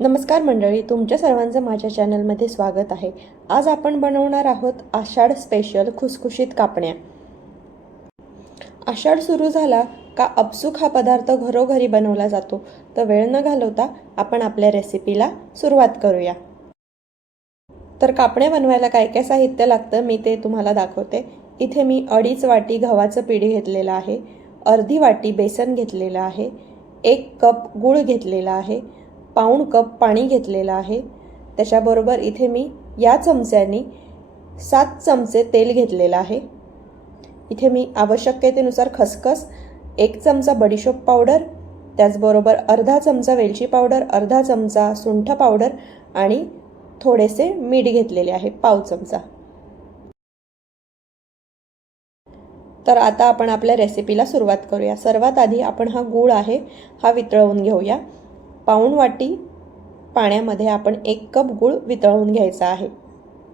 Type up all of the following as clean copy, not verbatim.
नमस्कार मंडळी, तुमच्या सर्वांचं माझ्या चॅनलमध्ये स्वागत आहे। आज आपण बनवणार आहोत आषाढ स्पेशल खुसखुशीत कापण्या। आषाढ सुरू झाला का अपसूक हा पदार्थ घरोघरी बनवला जातो। तर वेळ न घालवता आपण आपल्या रेसिपीला सुरुवात करूया। तर कापण्या बनवायला काय काय साहित्य लागतं मी ते तुम्हाला दाखवते। इथे मी 2.5 वाटी गव्हाचं पीठ घेतलेलं आहे, अर्धी वाटी बेसन घेतलेलं आहे, 1 कप गूळ घेतलेला आहे, पाऊण कप पाणी घेतलेलं आहे। त्याच्याबरोबर इथे मी या चमच्यानी 7 चमचे तेल घेतलेलं आहे। इथे मी आवश्यकतेनुसार खसखस, 1 चमचा बडीशोप पावडर, त्याचबरोबर अर्धा चमचा वेलची पावडर, अर्धा चमचा सुंठ पावडर आणि थोडेसे मीठ घेतलेले आहे, पाव चमचा। तर आता आपण आपल्या रेसिपीला सुरुवात करूया। सर्वात आधी आपण हा गूळ आहे हा वितळवून घेऊया। पाऊण वाटी पाण्यामध्ये आपण 1 कप गूळ वितळवून घ्यायचा आहे।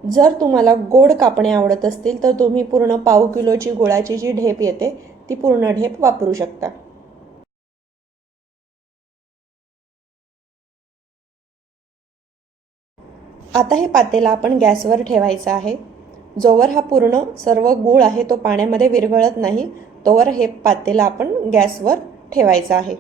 जर तुम्हाला गोड कापण्या आवडत असतील तर तुम्ही पूर्ण पाव किलोची गुळाची जी ढेप येते ती पूर्ण ढेप वापरू शकता। आता हे पातेला आपण गॅसवर ठेवायचं आहे। जोवर हा पूर्ण सर्व गूळ आहे तो पाण्यामध्ये विरघळत नाही तोवर हे पातेला आपण गॅसवर ठेवायचं आहे।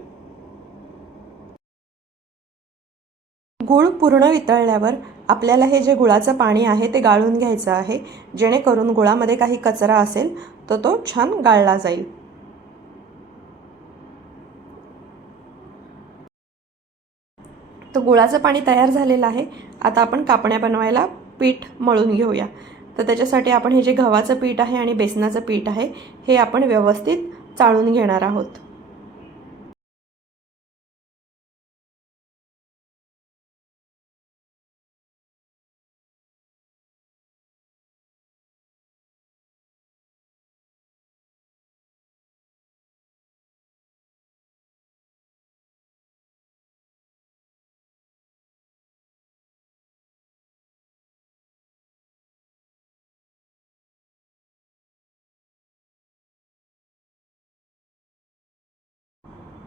गूळ पूर्ण वितळल्यावर आपल्याला हे जे गुळाचं पाणी आहे ते गाळून घ्यायचं आहे, जेणेकरून गुळामध्ये काही कचरा असेल तर तो छान गाळला जाईल। तर गुळाचं पाणी तयार झालेलं आहे। आता आपण कापण्या बनवायला पीठ मळून घेऊया। तर त्याच्यासाठी आपण हे जे गव्हाचं पीठ आहे आणि बेसनाचं पीठ आहे हे आपण व्यवस्थित चाळून घेणार आहोत।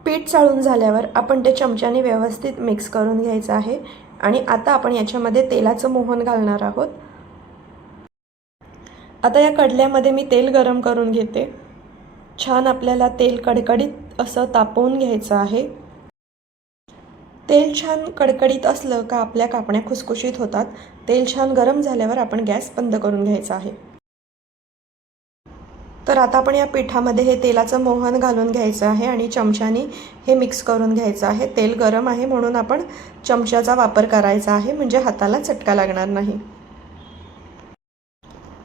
पीठ चाळून झाल्यावर आपण ते चमच्याने व्यवस्थित मिक्स करून घ्यायचं आहे आणि आता आपण याच्यामध्ये तेलाचं मोहन घालणार आहोत। आता या कडल्यामध्ये मी तेल गरम करून घेते। छान आपल्याला तेल कडकडीत असं तापवून घ्यायचं आहे। तेल छान कडकडीत असलं का आपल्या कापण्या खुसखुशीत होतात। तेल छान गरम झाल्यावर आपण गॅस बंद करून घ्यायचा आहे। तर आता आपण या पिठामध्ये हे तेलाचं मोहन घालून घ्यायचं आहे आणि चमच्याने हे मिक्स करून घ्यायचं आहे। तेल गरम आहे म्हणून आपण चमच्याचा वापर करायचा आहे, म्हणजे हाताला चटका लागणार नाही।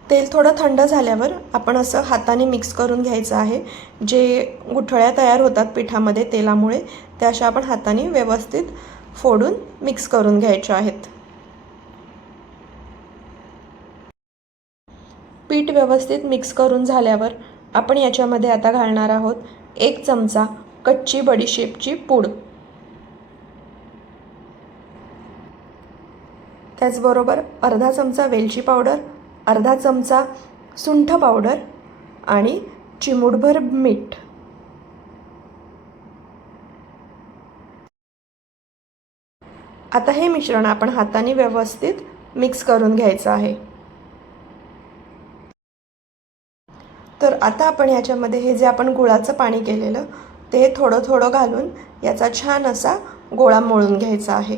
तेल थोडं थंड झाल्यावर आपण असं हाताने मिक्स करून घ्यायचं आहे। जे गुठळ्या तयार होतात पिठामध्ये तेलामुळे त्या अशा आपण हाताने व्यवस्थित फोडून मिक्स करून घ्यायच्या आहेत। पीठ व्यवस्थित मिक्स करून झाल्यावर आपण याच्यामध्ये आता घालणार आहोत 1 चमचा कच्ची बडीशेपची पूड, त्याचबरोबर अर्धा चमचा वेलची पावडर, अर्धा चमचा सुंठ पावडर आणि चिमूटभर मीठ। आता हे मिश्रण आपण हाताने व्यवस्थित मिक्स करून घ्यायचं आहे। तर आता आपण याच्यामध्ये हे जे आपण गुळाचं पाणी केलेलं ते थोडं थोडं घालून याचा छान असा गोळा मळून घ्यायचा आहे।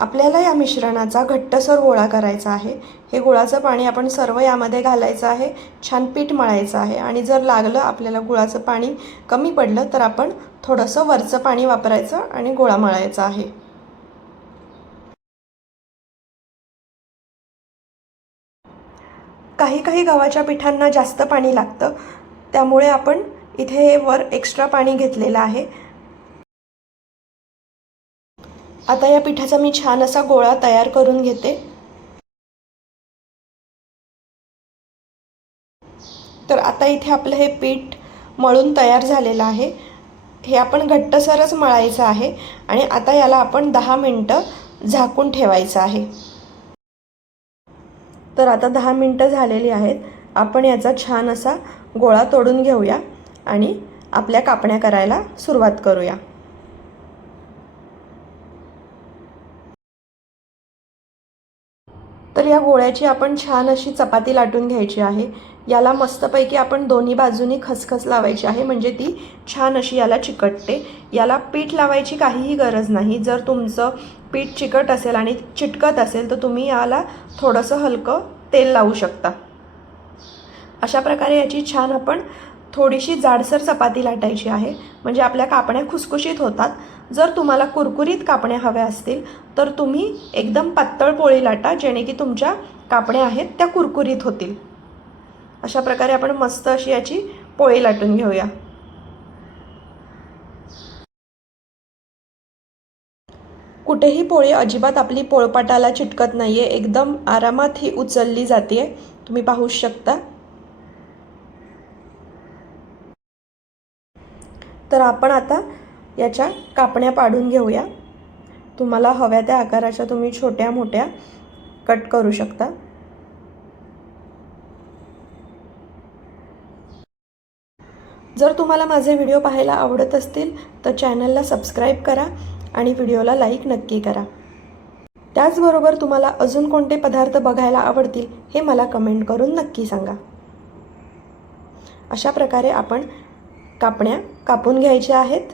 आपल्याला या मिश्रणाचा घट्टसर गोळा करायचा आहे। हे गुळाचं पाणी आपण सर्व यामध्ये घालायचं आहे, छान पीठ मळायचं आहे आणि जर लागलं आपल्याला गुळाचं पाणी कमी पडलं तर आपण थोडंसं वरचं पाणी वापरायचं आणि गोळा मळायचा आहे। काही काही गव्हाच्या पिठांना जास्त पाणी लागतं, त्यामुळे आपण इथे वर एक्स्ट्रा पाणी घेतलेलं आहे। आता या पिठाचा मी छान असा गोळा तयार करून घेते। तर आता इथे आपलं हे पीठ मळून तयार झालेलं आहे। हे आपण घट्टसरच मळायचं आहे आणि आता याला आपण 10 मिनिटं झाकून ठेवायचं आहे। तर आता 10 मिनिटं झालेली आहेत। आपण याचा छान असा गोळा तोडून घेऊया आणि आपल्या कापण्या करायला सुरुवात करूया. तर या गोळ्याची आपण छान अशी चपाती लाटून घ्यायची आहे. याला मस्तपैकी आपण दोन्ही बाजूनी खसखस लावायची आहे, म्हणजे ती छान अशी याला चिकटते. याला पीठ लावायची काहीही गरज नाही. जर तुमचं पीठ चिकट असेल आणि चिटकत असेल तर तुम्ही याला थोडंसं हलकं तेल लावू शकता. अशा प्रकारे याची छान आपण थोडीशी जाडसर चपाती लाटायची आहे, म्हणजे आपल्या कापण्या खुसखुशीत होतात. जर तुम्हाला कुरकुरीत कापण्या हव्या असतील तर तुम्ही एकदम पातळ पोळी लाटा, जेणे की तुमच्या कापण्या आहेत त्या कुरकुरीत होतील. अशा प्रकारे आपण मस्त अशी याची पोळी लाटून घेऊया. कुठेही पोळी अजिबात आपली पोळपाटाला चिटकत नाहीये, एकदम आरामात ही उचलली जाते. तुम्ही पाहू शकता. तर आपण आता याच्या कापण्या पाडून घेऊया. तुम्हाला हव्या त्या आकाराच्या तुम्ही छोट्या मोठ्या कट करू शकता. जर तुम्हाला माझे व्हिडिओ पाहायला आवडत असतील तर चॅनलला सबस्क्राईब करा आणि व्हिडिओला लाईक नक्की करा. त्याचबरोबर तुम्हाला अजून कोणते पदार्थ बघायला आवडतील हे मला कमेंट करून नक्की सांगा. अशा प्रकारे आपण कापण्या कापून घ्यायच्या आहेत.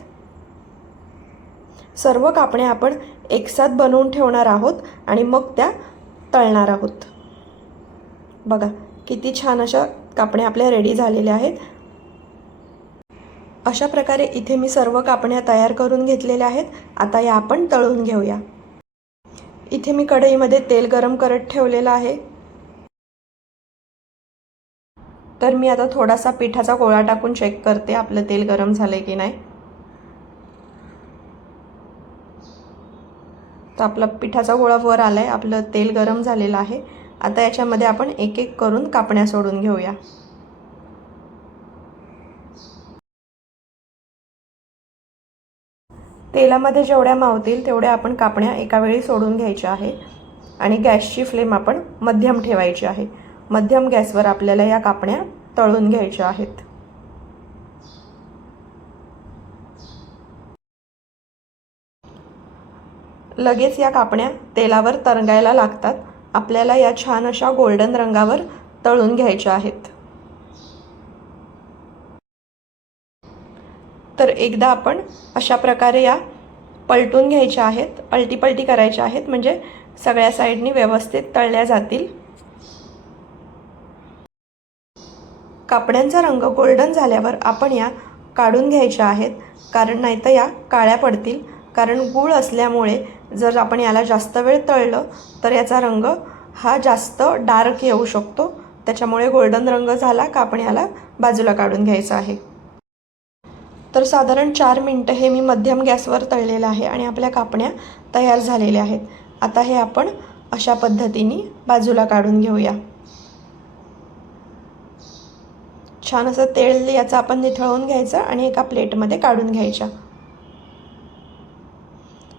सर्व कापण्या आपण एकसाथ बनवून ठेवणार आहोत आणि मग त्या तळणार आहोत. बघा किती छान अशा कापण्या आपल्या रेडी झालेल्या आहेत. अशा प्रकारे इथे मी सर्व कापण्या तयार करून घेतलेल्या आहेत. आता या आपण तळून घेऊया. इथे मी कढईमध्ये तेल गरम करत ठेवलेलं आहे. तर मी आता थोडासा पिठाचा गोळा टाकून चेक करते आपलं तेल गरम झालंय की नाही. तर आपला पिठाचा गोळा वर आलाय, आपलं तेल गरम झालेलं आहे. आता याच्यामध्ये आपण एक एक करून कापण्या सोडून घेऊया. तेलामध्ये जेवढ्या मावतील तेवढ्या आपण कापण्या एका वेळी सोडून घ्यायच्या आहे आणि गॅसची फ्लेम आपण मध्यम ठेवायची आहे. मध्यम गॅसवर आपल्याला या कापण्या तळून घ्यायच्या आहेत. लगेच या कापण्या तेलावर तरंगायला लागतात. आपल्याला या छान अशा गोल्डन रंगावर तळून घ्यायच्या आहेत. तर एकदा आपण अशा प्रकारे या पलटून घ्यायच्या आहेत, अलटीपलटी करायच्या आहेत, म्हणजे सगळ्या साईडनी व्यवस्थित तळल्या जातील. कापड्यांचा रंग गोल्डन झाल्यावर आपण या काढून घ्यायच्या आहेत, कारण नाहीतर या काळ्या पडतील. कारण गूळ असल्यामुळे जर आपण याला जास्त वेळ तळलं तर याचा रंग हा जास्त डार्क येऊ शकतो. त्याच्यामुळे गोल्डन रंग झाला का आपण याला बाजूला काढून घ्यायचं आहे. तर साधारण 4 मिनिटं हे मी मध्यम गॅसवर तळलेलं आहे आणि आपल्या कापण्या तयार झालेल्या आहेत. आता हे आपण अशा पद्धतीने बाजूला काढून घेऊया. छान असं तेल याचं आपण निथळवून घ्यायचं आणि एका प्लेटमध्ये काढून घ्यायच्या.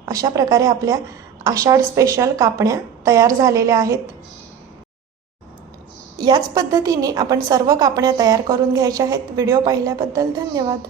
अशा प्रकारे आपल्या आषाढ स्पेशल कापण्या तयार झालेल्या आहेत. याच पद्धतीने आपण सर्व कापण्या तयार करून घ्यायच्या आहेत. व्हिडिओ पाहिल्याबद्दल धन्यवाद.